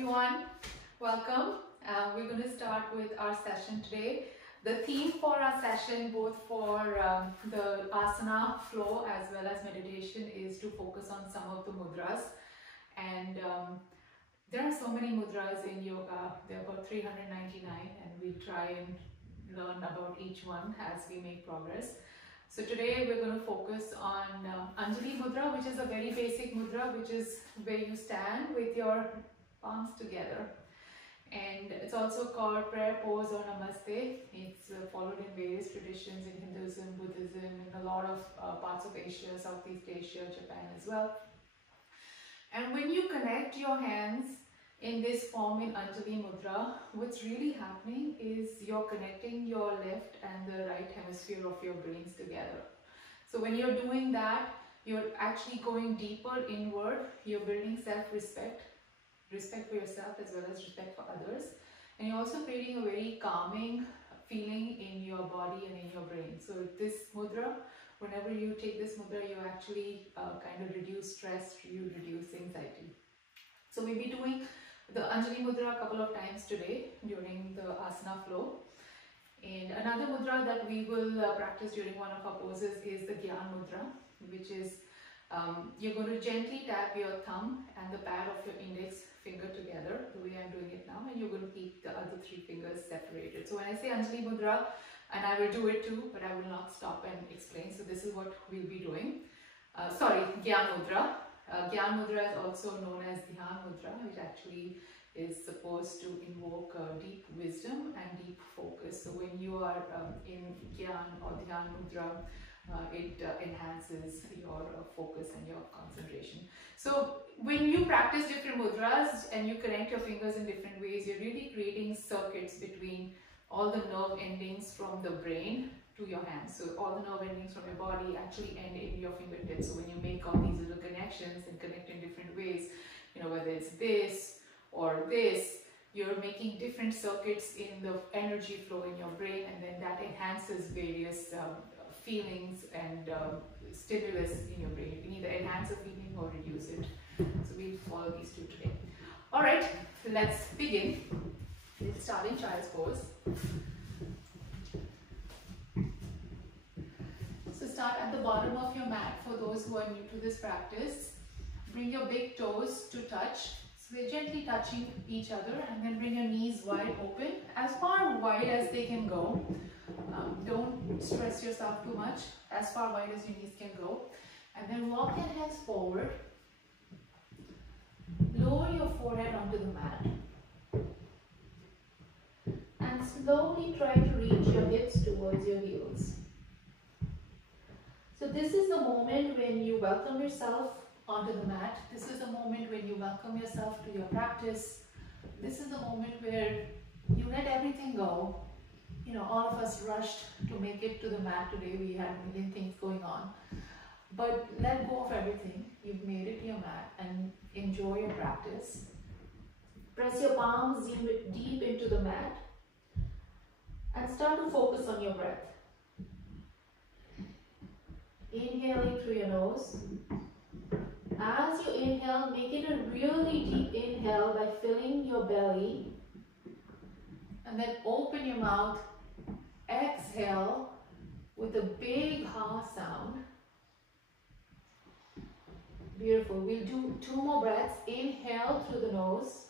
everyone. Welcome. We're going to start with our session today. The theme for our session, both for the asana flow as well as meditation, is to focus on some of the mudras. And there are so many mudras in yoga. There are about 399, and we'll try and learn about each one as we make progress. So today we're going to focus on Anjali Mudra, which is a very basic mudra, which is where you stand with your palms together. And it's also called prayer pose or namaste. It's followed in various traditions in Hinduism, Buddhism, in a lot of parts of Asia, Southeast Asia, Japan as well. And when you connect your hands in this form in Anjali Mudra, what's really happening is you're connecting your left and the right hemisphere of your brains together. So when you're doing that, you're actually going deeper inward. You're building self-respect, respect for yourself as well as respect for others. And you're also creating a very calming feeling in your body and in your brain. So this mudra, whenever you take this mudra, you actually kind of reduce stress, you reduce anxiety. So we'll be doing the Anjali Mudra a couple of times today during the asana flow. And another mudra that we will practice during one of our poses is the Gyan Mudra, which is you're going to gently tap your thumb and the pad of your index finger together, the way I'm doing it now, and you're going to keep the other three fingers separated. So when I say Anjali Mudra, and I will do it too, but I will not stop and explain. So this is what we'll be doing. Gyan Mudra. Gyan Mudra is also known as Dhyan Mudra, which actually is supposed to invoke deep wisdom and deep focus. So when you are in Gyan or Dhyan Mudra, it enhances your focus and your concentration. So when you practice different mudras and you connect your fingers in different ways, you're really creating circuits between all the nerve endings from the brain to your hands. So all the nerve endings from your body actually end in your fingertips. So when you make all these little connections and connect in different ways, you know, whether it's this or this, you're making different circuits in the energy flow in your brain, and then that enhances various feelings and stimulus in your brain. You can either enhance a feeling or reduce it. So we'll follow these two today. Alright, let's begin. We'll start in child's pose. So start at the bottom of your mat for those who are new to this practice. Bring your big toes to touch. So they're gently touching each other, and then bring your knees wide open, as far wide as they can go. Don't stress yourself too much, as far wide as your knees can go. And then walk your hands forward. Lower your forehead onto the mat. And slowly try to reach your hips towards your heels. So this is the moment when you welcome yourself onto the mat. This is the moment when you welcome yourself to your practice. This is the moment where you let everything go. You know, all of us rushed to make it to the mat today. We had a million things going on. But let go of everything. You've made it to your mat and enjoy your practice. Press your palms deep into the mat and start to focus on your breath. Inhaling through your nose. As you inhale, make it a really deep inhale by filling your belly. And then open your mouth. Exhale with a big ha sound. Beautiful. We'll do two more breaths. Inhale through the nose.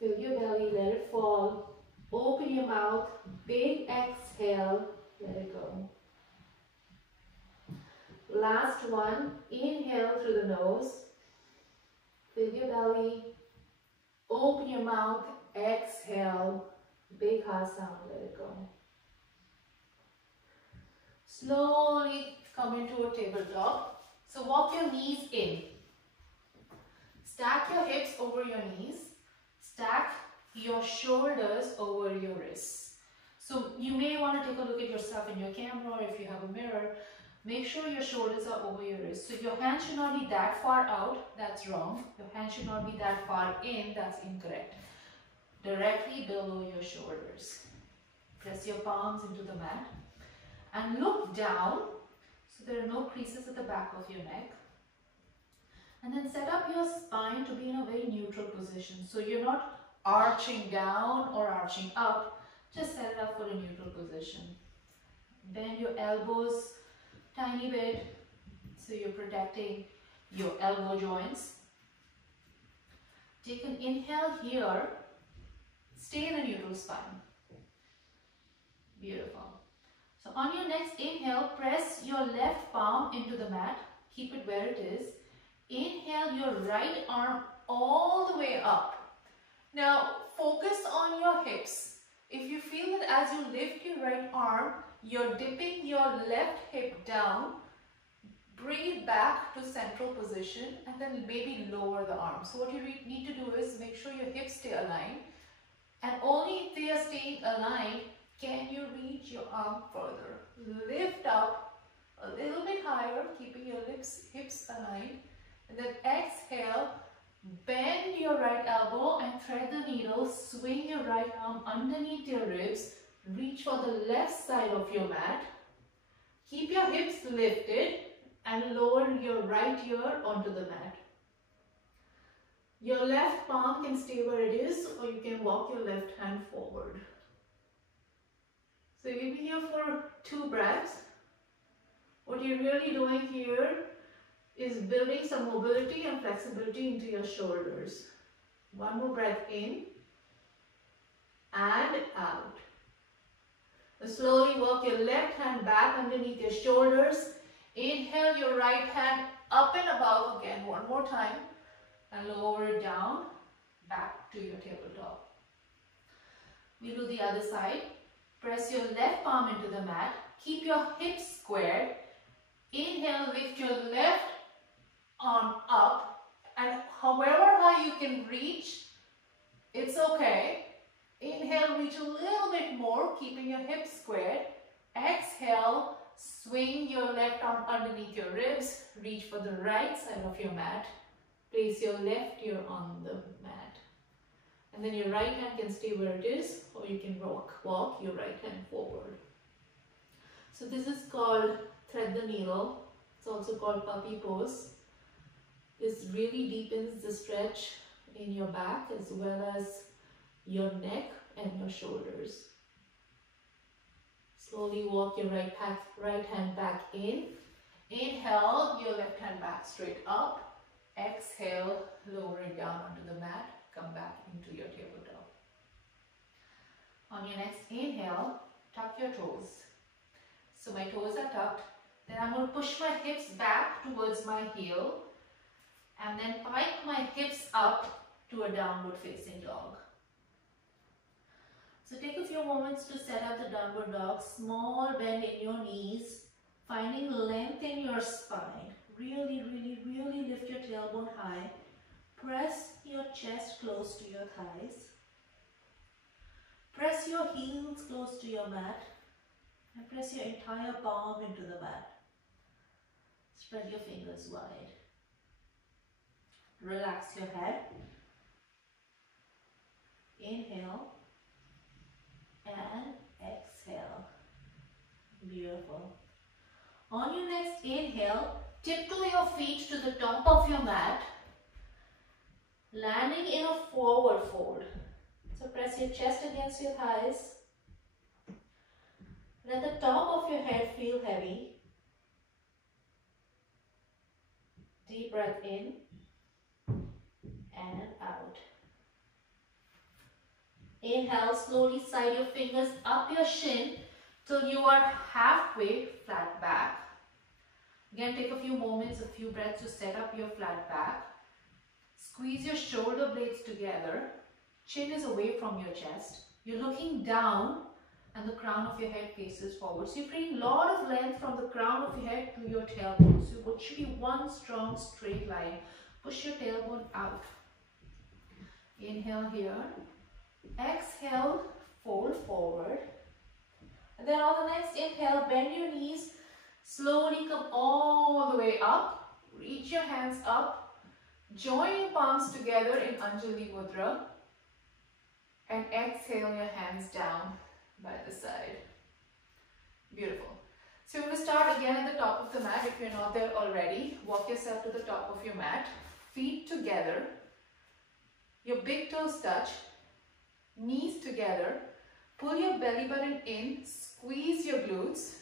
Fill your belly, let it fall. Open your mouth. Big exhale. Let it go. Last one. Inhale through the nose. Fill your belly. Open your mouth. Exhale. Big ha sound. Let it go. Slowly come into a tabletop. So walk your knees in. Stack your hips over your knees. Stack your shoulders over your wrists. So you may want to take a look at yourself in your camera, or if you have a mirror. Make sure your shoulders are over your wrists. So your hands should not be that far out. That's wrong. Your hands should not be that far in. That's incorrect. Directly below your shoulders. Press your palms into the mat and look down, so there are no creases at the back of your neck. And then set up your spine to be in a very neutral position. So you're not arching down or arching up, just set it up for a neutral position. Bend your elbows tiny bit, so you're protecting your elbow joints. Take an inhale here, stay in a neutral spine. Beautiful. So on your next inhale, press your left palm into the mat, keep it where it is. Inhale your right arm all the way up. Now focus on your hips. If you feel that as you lift your right arm, you're dipping your left hip down, bring it back to central position and then maybe lower the arm. So what you need to do is make sure your hips stay aligned, and only if they are staying aligned can you reach your arm further. Lift up a little bit higher, keeping your hips aligned, and then exhale, bend your right elbow and thread the needle, swing your right arm underneath your ribs, reach for the left side of your mat, keep your hips lifted and lower your right ear onto the mat. Your left palm can stay where it is, or you can walk your left hand forward. So you'll be here for 2 breaths. What you're really doing here is building some mobility and flexibility into your shoulders. 1 more breath in and out. Now slowly walk your left hand back underneath your shoulders. Inhale your right hand up and above again 1 more time, and lower it down back to your tabletop. We do the other side. Press your left palm into the mat. Keep your hips squared. Inhale, lift your left arm up, and however high you can reach, it's okay. Inhale, reach a little bit more, keeping your hips squared. Exhale, swing your left arm underneath your ribs, reach for the right side of your mat. Place your left ear on the mat. And then your right hand can stay where it is, or you can walk your right hand forward. So this is called thread the needle. It's also called puppy pose. This really deepens the stretch in your back as well as your neck and your shoulders. Slowly walk your right hand back in. Inhale, your left hand back straight up. Exhale, lower it down onto the mat. Come back into your tabletop. On your next inhale, tuck your toes. So my toes are tucked. Then I'm going to push my hips back towards my heel and then pike my hips up to a downward facing dog. So take a few moments to set up the downward dog. Small bend in your knees, finding length in your spine. Really, really, really lift your tailbone high. Press your chest close to your thighs. Press your heels close to your mat and press your entire palm into the mat. Spread your fingers wide. Relax your head. Inhale and exhale. Beautiful. On your next inhale, tiptoe your feet to the top of your mat, landing in a forward fold. So press your chest against your thighs. Let the top of your head feel heavy. Deep breath in and out. Inhale, slowly slide your fingers up your shin till you are halfway flat back. Again, take a few moments, a few breaths to set up your flat back. Squeeze your shoulder blades together. Chin is away from your chest. You're looking down and the crown of your head faces forward. So you're creating a lot of length from the crown of your head to your tailbone. So what should be one strong straight line. Push your tailbone out. Inhale here. Exhale, fold forward. And then on the next inhale, bend your knees. Slowly come all the way up. Reach your hands up. Join your palms together in Anjali Mudra. And exhale your hands down by the side. Beautiful. So we're going to start again at the top of the mat. If you're not there already, walk yourself to the top of your mat. feet together, your big toes touch, knees together, pull your belly button in, squeeze your glutes.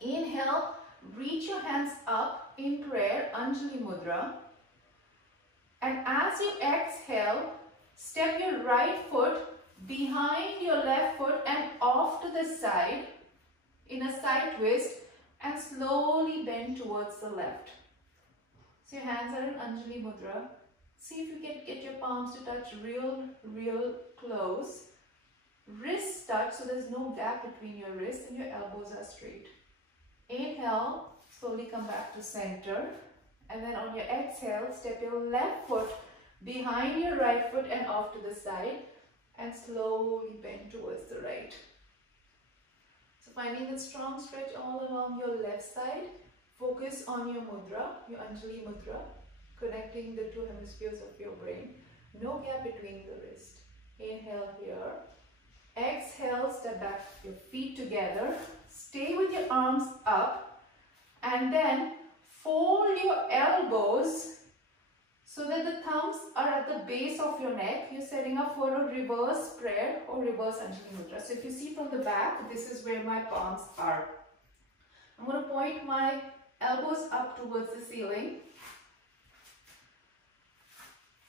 Inhale, reach your hands up in prayer, Anjali Mudra. And as you exhale, step your right foot behind your left foot and off to the side in a side twist and slowly bend towards the left. So your hands are in Anjali Mudra. See if you can get your palms to touch real close. Wrists touch so there's no gap between your wrists and your elbows are straight. Inhale, slowly come back to center. And then on your exhale, step your left foot behind your right foot and off to the side and slowly bend towards the right. So finding a strong stretch all along your left side. Focus on your mudra, your Anjali Mudra, connecting the two hemispheres of your brain. No gap between the wrist. Inhale here. Exhale, step back your feet together. Stay with your arms up and then fold your elbows so that the thumbs are at the base of your neck. You're setting up for a reverse prayer or reverse Anjali Mudra. So if you see from the back, this is where my palms are. I'm going to point my elbows up towards the ceiling.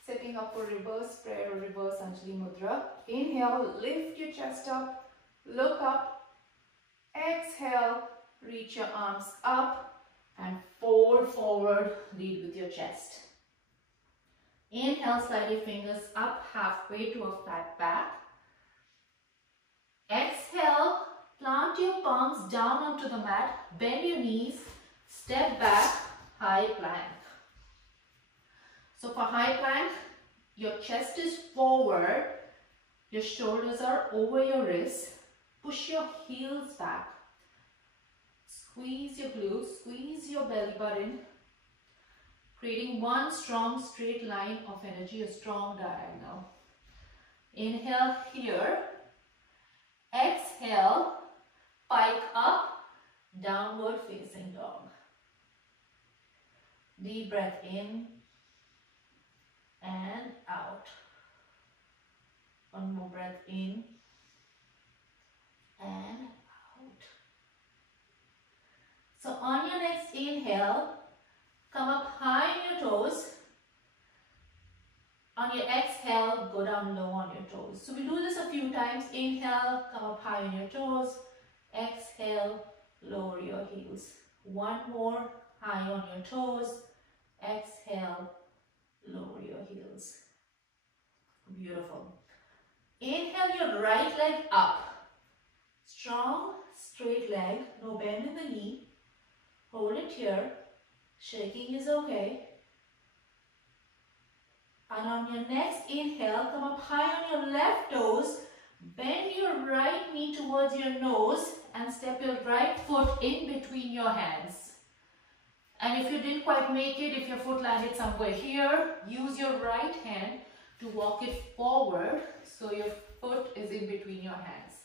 Setting up for reverse prayer or reverse Anjali Mudra. Inhale, lift your chest up, look up. Exhale, reach your arms up and fold forward, lead with your chest. Inhale, slide your fingers up halfway to a flat back. Exhale, plant your palms down onto the mat, bend your knees, step back, high plank. So for high plank, your chest is forward, your shoulders are over your wrists, push your heels back, squeeze your glutes, squeeze your belly button, creating one strong straight line of energy, a strong diagonal. Inhale here, exhale, pike up, downward facing dog. Deep breath in and out. One more breath in and out. So on your next inhale, come up high on your toes. On your exhale, go down low on your toes. So we do this a few times. Inhale, come up high on your toes. Exhale, lower your heels. One more, high on your toes. Exhale, lower your heels. Beautiful. Inhale your right leg up. Strong, straight leg, no bend in the knee. Hold it here. Shaking is okay. And on your next inhale, come up high on your left toes. Bend your right knee towards your nose and step your right foot in between your hands. And if you didn't quite make it, if your foot landed somewhere here, use your right hand to walk it forward so your foot is in between your hands.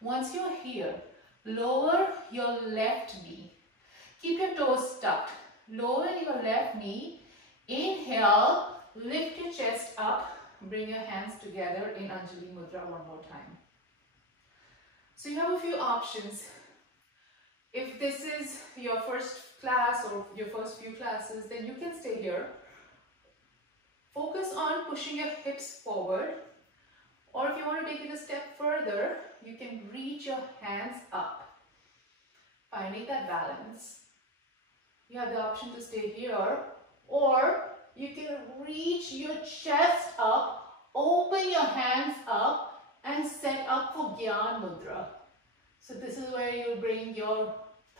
Once you're here, lower your left knee. Keep your toes tucked. Lower your left knee. Inhale, lift your chest up. Bring your hands together in Anjali Mudra one more time. So you have a few options. If this is your first class or your first few classes, then you can stay here. Focus on pushing your hips forward. Or if you want to take it a step further, you can reach your hands up. Finding that balance. You have the option to stay here, or you can reach your chest up, open your hands up and set up for Gyan Mudra. So this is where you bring your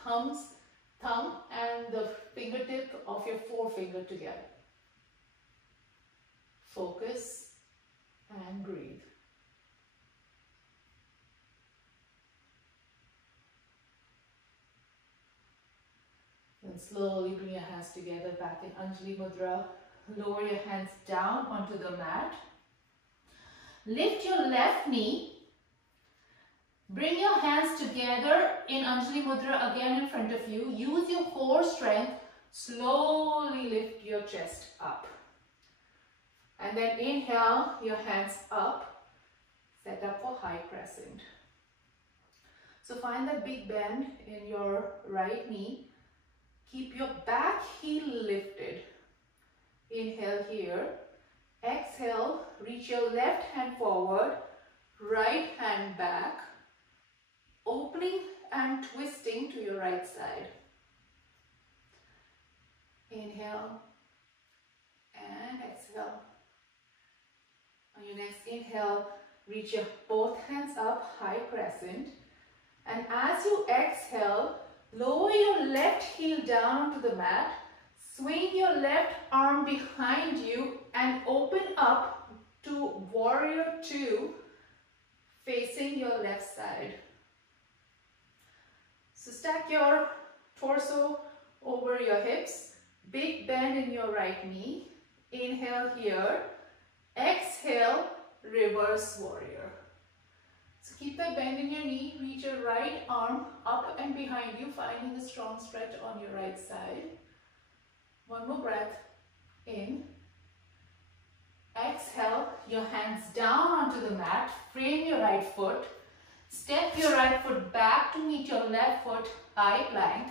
thumb and the fingertip of your forefinger together. Focus and breathe. Then slowly bring your hands together back in Anjali Mudra. Lower your hands down onto the mat. Lift your left knee. Bring your hands together in Anjali Mudra again in front of you. Use your core strength Slowly lift your chest up. And then inhale, your hands up, set up for high crescent. So find that big bend in your right knee. Keep your back heel lifted. Inhale here. Exhale, reach your left hand forward, right hand back, opening and twisting to your right side. Inhale and exhale. On your next inhale, reach your both hands up, high crescent. And as you exhale, lower your left heel down to the mat. Swing your left arm behind you and open up to warrior two, facing your left side. So stack your torso over your hips, big bend in your right knee. Inhale here, exhale, reverse warrior. So keep that bend in your knee, reach your right arm up and behind you, finding a strong stretch on your right side. One more breath in. Exhale, your hands down onto the mat, frame your right foot, step your right foot back to meet your left foot, high plank.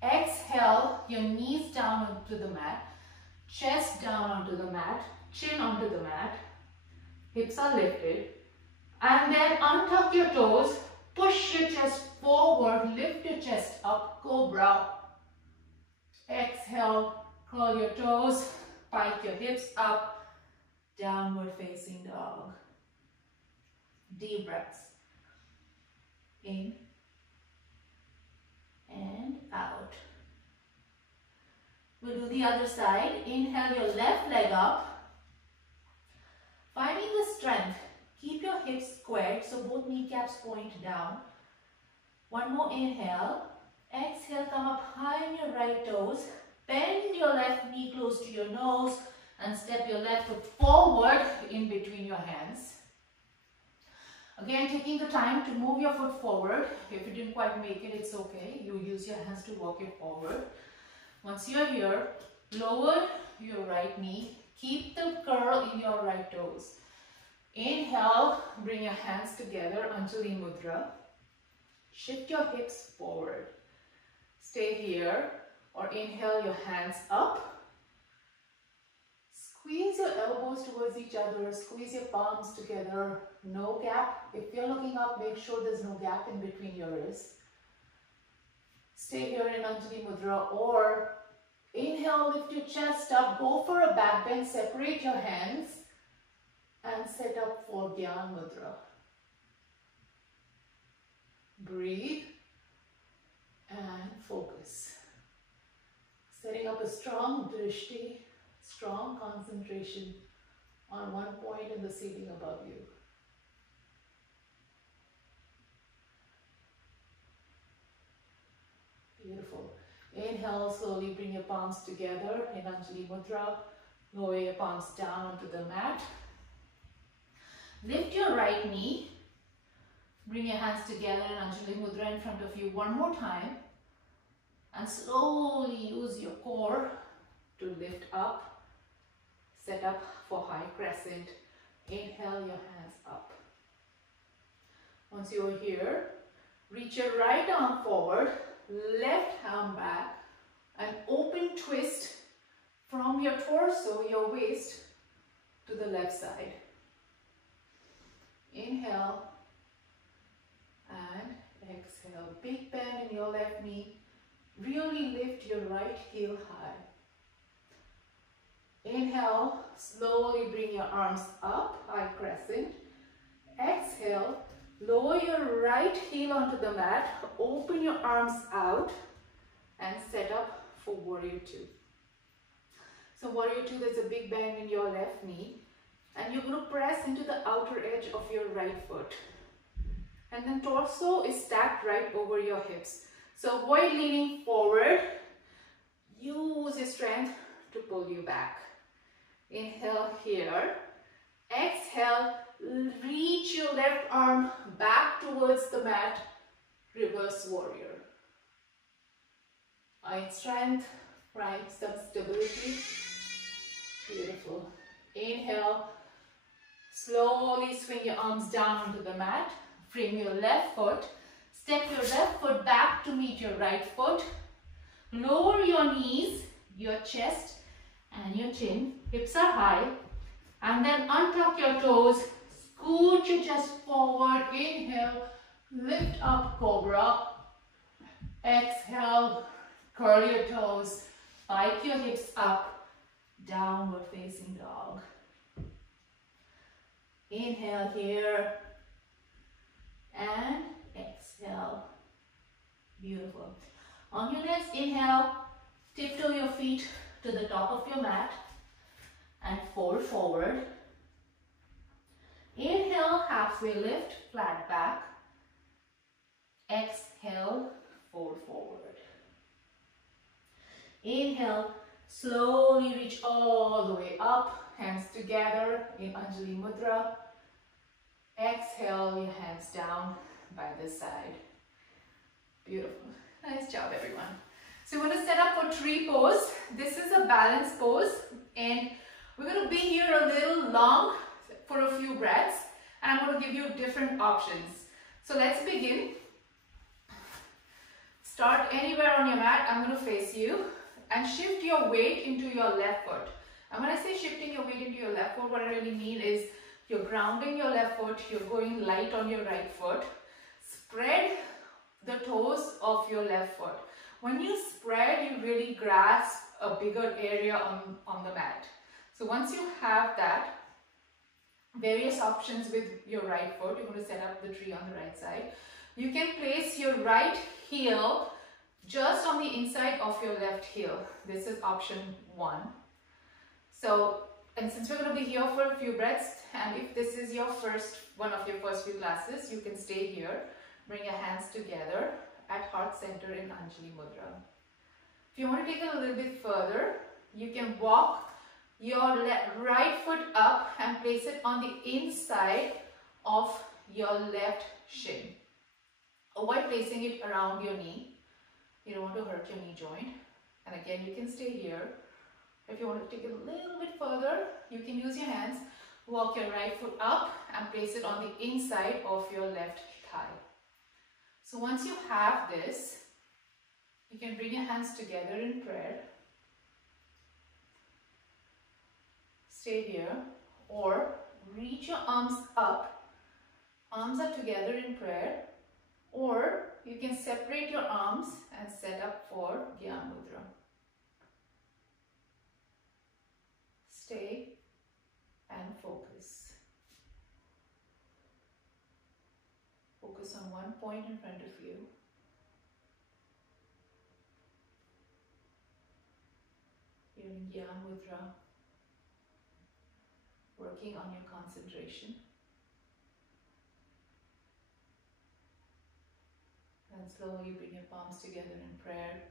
Exhale, your knees down onto the mat, chest down onto the mat, chin onto the mat, hips are lifted. And then untuck your toes, push your chest forward, lift your chest up, cobra. Exhale, curl your toes, pike your hips up, downward facing dog. Deep breaths. In and out. We'll do the other side. Inhale your left leg up. Finding the strength, keep your hips squared so both kneecaps point down. One more inhale. Exhale, come up high on your right toes. Bend your left knee close to your nose and step your left foot forward in between your hands. Again, taking the time to move your foot forward. If you didn't quite make it, it's okay. You use your hands to walk it forward. Once you're here, lower your right knee. Keep the curl in your right toes. Inhale, bring your hands together, Anjali Mudra. Shift your hips forward. Stay here, or inhale your hands up. Squeeze your elbows towards each other, squeeze your palms together, no gap. If you're looking up, make sure there's no gap in between your wrists. Stay here in Anjali Mudra, or inhale, lift your chest up, go for a back bend, separate your hands and set up for Dhyan Mudra. Breathe and focus. Setting up a strong drishti, strong concentration on one point in the ceiling above you. Beautiful. Inhale, slowly bring your palms together in Anjali Mudra. Lower your palms down onto the mat. Lift your right knee. Bring your hands together in Anjali Mudra in front of you one more time. And slowly use your core to lift up. Set up for high crescent. Inhale your hands up. Once you're here, reach your right arm forward, left arm back, and open twist from your torso, your waist, to the left side. Inhale and exhale. Big bend in your left knee. Really lift your right heel high. Inhale, slowly bring your arms up, high crescent. Exhale, lower your right heel onto the mat, open your arms out and set up for warrior two. So warrior two, there's a big bend in your left knee and you're going to press into the outer edge of your right foot. And then torso is stacked right over your hips. So avoid leaning forward. Use your strength to pull you back. Inhale here. Exhale, reach your left arm back towards the mat. Reverse warrior. Find strength, find some stability. Beautiful. Inhale. Slowly swing your arms down onto the mat. Frame your left foot. Step your left foot back to meet your right foot. Lower your knees, your chest and your chin. Hips are high. And then untuck your toes. Scoot your chest forward. Inhale. Lift up, cobra. Exhale. Curl your toes. Spike your hips up. Downward facing dog. Inhale here. And exhale. Beautiful. On your next inhale, tiptoe your feet to the top of your mat and fold forward. Inhale, halfway lift, flat back. Exhale, fold forward. Inhale, slowly reach all the way up, hands together in Anjali Mudra. Exhale, your hands down by the side. Beautiful. Nice job, everyone. So we're going to set up for tree pose. This is a balance pose and we're going to be here a little long for a few breaths and I'm going to give you different options. So let's begin. Start anywhere on your mat. I'm going to face you and shift your weight into your left foot. And when I say shifting your weight into your left foot, what I really mean is you're grounding your left foot, you're going light on your right foot. Spread the toes of your left foot. When you spread, you really grasp a bigger area on the mat. So once you have that, various options with your right foot, you're going to set up the tree on the right side. You can place your right heel just on the inside of your left heel. This is option 1. So, and since we're going to be here for a few breaths, and if this is your one of your first few classes, you can stay here. Bring your hands together at heart center in Anjali Mudra. If you want to take it a little bit further, you can walk your right foot up and place it on the inside of your left shin. Avoid placing it around your knee. You don't want to hurt your knee joint. And again, you can stay here. If you want to take it a little bit further, you can use your hands. Walk your right foot up and place it on the inside of your left thigh. So once you have this, you can bring your hands together in prayer. Stay here or reach your arms up. Arms are together in prayer. Or you can separate your arms and set up for Gyan Mudra. Stay and focus. Focus on one point in front of you. You're in Gyan Mudra, working on your concentration. And slowly bring your palms together in prayer.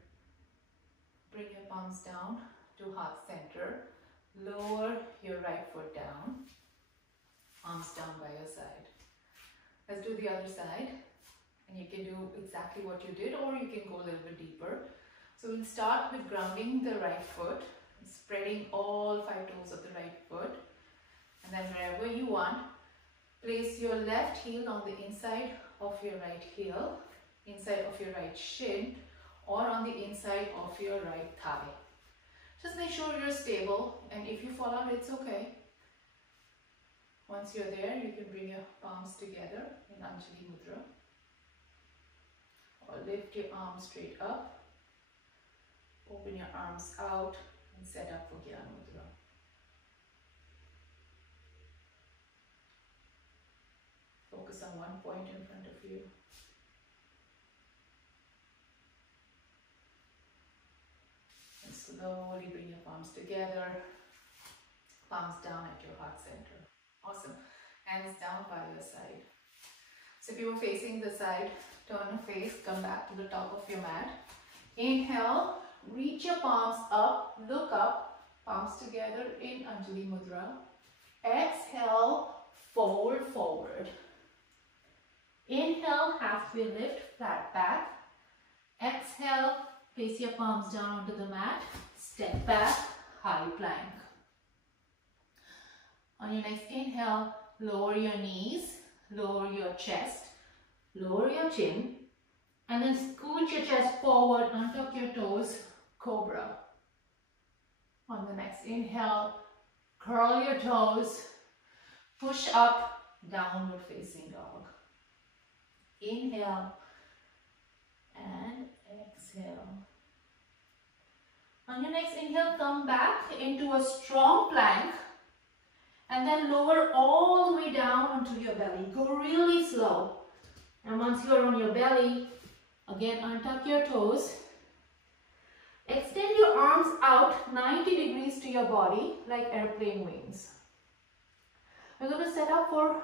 Bring your palms down to heart center. Lower your right foot down. Arms down by your side. Let's do the other side. And you can do exactly what you did or you can go a little bit deeper. So we'll start with grounding the right foot. Spreading all 5 toes of the right foot. And then wherever you want, place your left heel on the inside of your right heel. Inside of your right shin or on the inside of your right thigh. Just make sure you're stable and if you fall out, it's okay. Once you're there, you can bring your palms together in Anjali Mudra or lift your arms straight up, open your arms out and set up for Gyan Mudra. Focus on one point in front of you. Slowly bring your palms together, palms down at your heart center. Awesome. Hands down by your side. So if you were facing the side, turn your face, come back to the top of your mat. Inhale, reach your palms up, look up, palms together in Anjali Mudra. Exhale, fold forward. Inhale, halfway lift, flat back. Exhale, Place your palms down onto the mat. Step back, high plank. On your next inhale, lower your knees, lower your chest, lower your chin, and then scoot your chest forward, untuck your toes, cobra. On the next inhale, curl your toes, push up, downward facing dog. Inhale and exhale. On your next inhale, come back into a strong plank and then lower all the way down onto your belly. Go really slow. And once you are on your belly, again untuck your toes. Extend your arms out 90 degrees to your body like airplane wings. We're going to set up for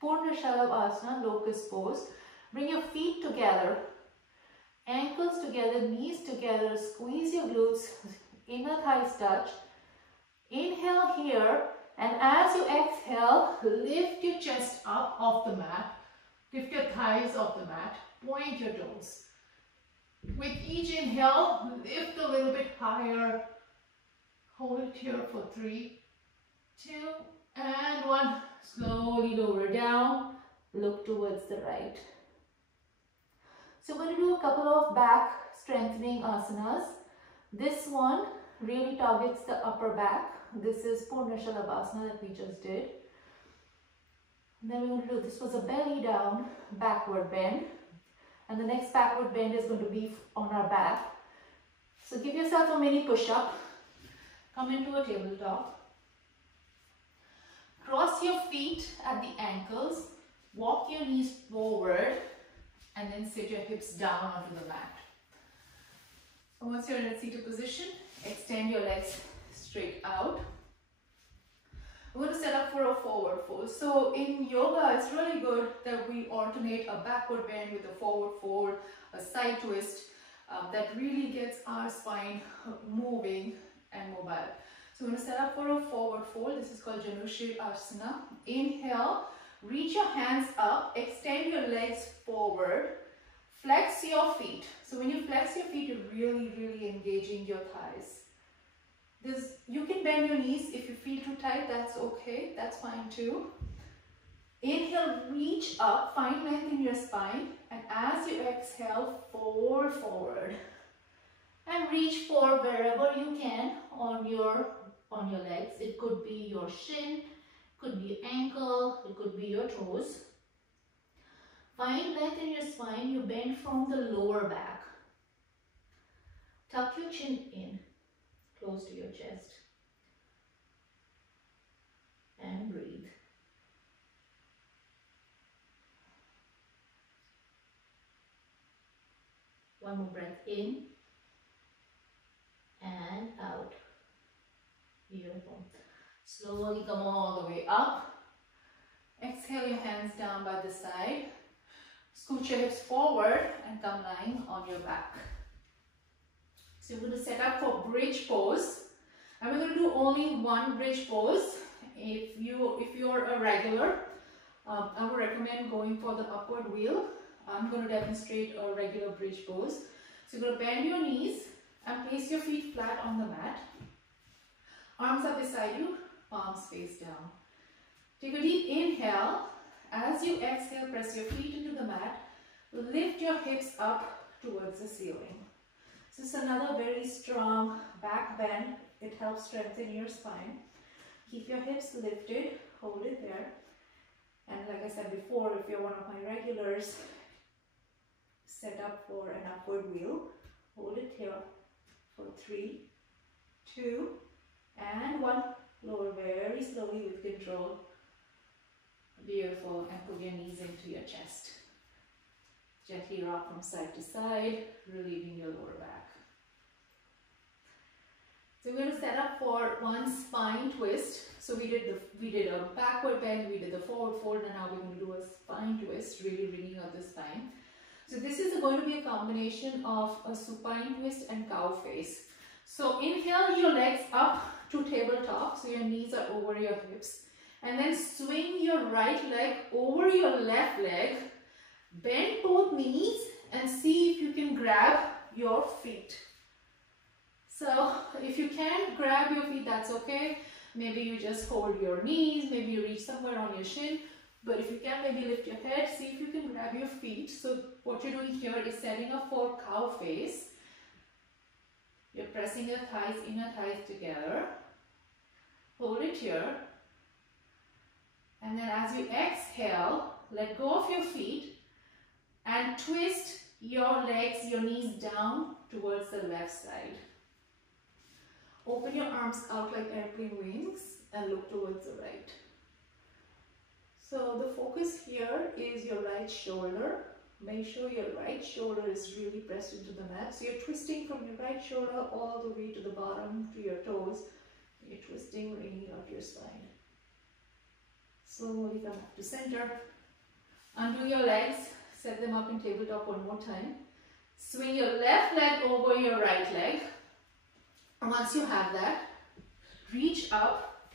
Purna Shalabhasana, locust pose. Bring your feet together, ankles together, knees together, squeeze your glutes, inner thighs touch. Inhale here, and as you exhale, lift your chest up off the mat, lift your thighs off the mat, point your toes. With each inhale, lift a little bit higher. Hold it here for 3, 2, and 1. Slowly lower down. Look towards the right. So we're going to do a couple of back strengthening asanas. This one really targets the upper back. This is Purna Shalabhasana that we just did. And then we're going to do, this was a belly down, backward bend. And the next backward bend is going to be on our back. So give yourself a mini push-up. Come into a tabletop. Cross your feet at the ankles. Walk your knees forward. And then sit your hips down onto the mat. And once you're in a seated position, extend your legs straight out. We're going to set up for a forward fold. So in yoga, it's really good that we alternate a backward bend with a forward fold, a side twist that really gets our spine moving and mobile. So we're going to set up for a forward fold. This is called Janushri Asana. Inhale, reach your hands up, extend your legs forward, flex your feet. So when you flex your feet, you're really engaging your thighs. You can bend your knees. If you feel too tight, that's okay. That's fine too. Inhale, reach up, find length in your spine. And as you exhale, fold forward. And reach for wherever you can on your legs. It could be your shin, could be your ankle, it could be your toes. Find length in your spine. You bend from the lower back. Tuck your chin in, close to your chest. And breathe. One more breath in and out. Beautiful. Slowly come all the way up. Exhale your hands down by the side. Scoot your hips forward and come lying on your back. So you're going to set up for bridge pose. And we're going to do only one bridge pose. If you're a regular, I would recommend going for the upward wheel. I'm going to demonstrate a regular bridge pose. So you're going to bend your knees and place your feet flat on the mat. Arms are beside you, palms face down. Take a deep inhale. As you exhale, press your feet into the mat. Lift your hips up towards the ceiling. This is another very strong back bend. It helps strengthen your spine. Keep your hips lifted, hold it there. And like I said before, if you're one of my regulars, set up for an upward wheel. Hold it here for 3, 2, and 1. Lower very slowly with control. Beautiful. And put your knees into your chest. Gently rock from side to side, relieving your lower back. So we're going to set up for one spine twist. So we did a backward bend, we did the forward fold, and now we're going to do a spine twist, really bringing out the spine. So this is going to be a combination of a supine twist and cow face. So inhale your legs up to tabletop, so your knees are over your hips. And then swing your right leg over your left leg. Bend both knees and see if you can grab your feet. So if you can't grab your feet, that's okay. Maybe you just hold your knees, maybe you reach somewhere on your shin. But if you can, maybe lift your head, see if you can grab your feet. So what you're doing here is setting up for cow face. You're pressing your thighs, inner thighs together. Hold it here. And then as you exhale, let go of your feet and twist your legs, your knees down towards the left side. Open your arms out like airplane wings and look towards the right. So the focus here is your right shoulder. Make sure your right shoulder is really pressed into the mat. So you're twisting from your right shoulder all the way to the bottom, to your toes. You're twisting, bringing out your spine. Slowly come back to center. Undo your legs. Set them up in tabletop one more time. Swing your left leg over your right leg. And once you have that, reach up,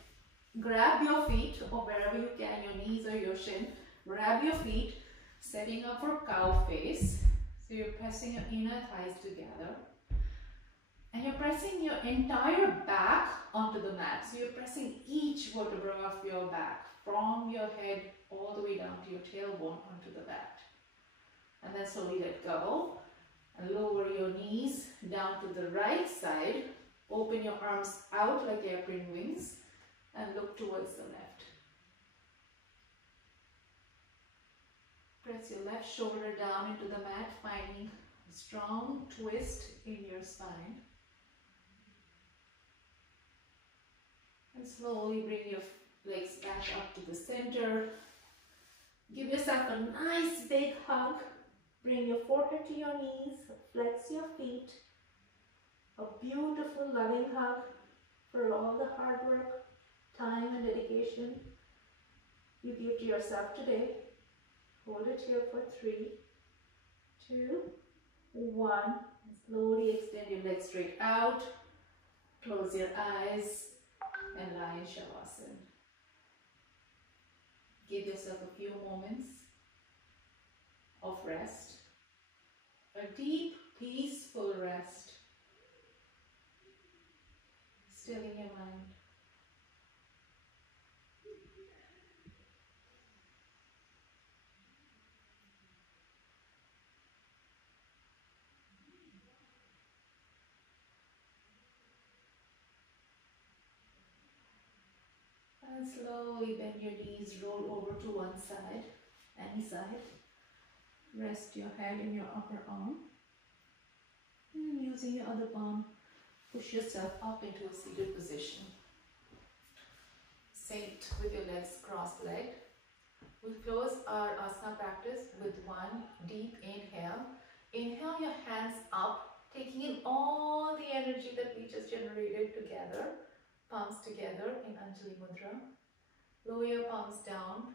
grab your feet or wherever you can, your knees or your shin. Grab your feet, setting up for cow face. So you're pressing your inner thighs together. And you're pressing your entire back onto the mat. So you're pressing each vertebra of your back, from your head all the way down to your tailbone onto the mat. And then slowly let go and lower your knees down to the right side. Open your arms out like airplane wings and look towards the left. Press your left shoulder down into the mat, finding a strong twist in your spine. And slowly bring your legs back up to the center. Give yourself a nice big hug. Bring your forehead to your knees, flex your feet. A beautiful loving hug for all the hard work, time and dedication you give to yourself today. Hold it here for 3, 2, 1. And slowly extend your legs straight out. Close your eyes and lie in Shavasana. Give yourself a few moments of rest. A deep, peaceful rest. Still in your mind. And slowly bend your knees, roll over to one side, any side. Rest your head in your upper arm. And using your other palm, push yourself up into a seated position. Sit with your legs cross-legged. We'll close our asana practice with one deep inhale. Inhale your hands up, taking in all the energy that we just generated together. Palms together in Anjali Mudra. Lower your palms down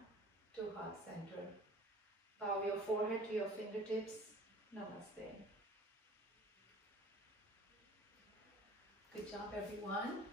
to heart center. Bow your forehead to your fingertips. Namaste. Good job, everyone.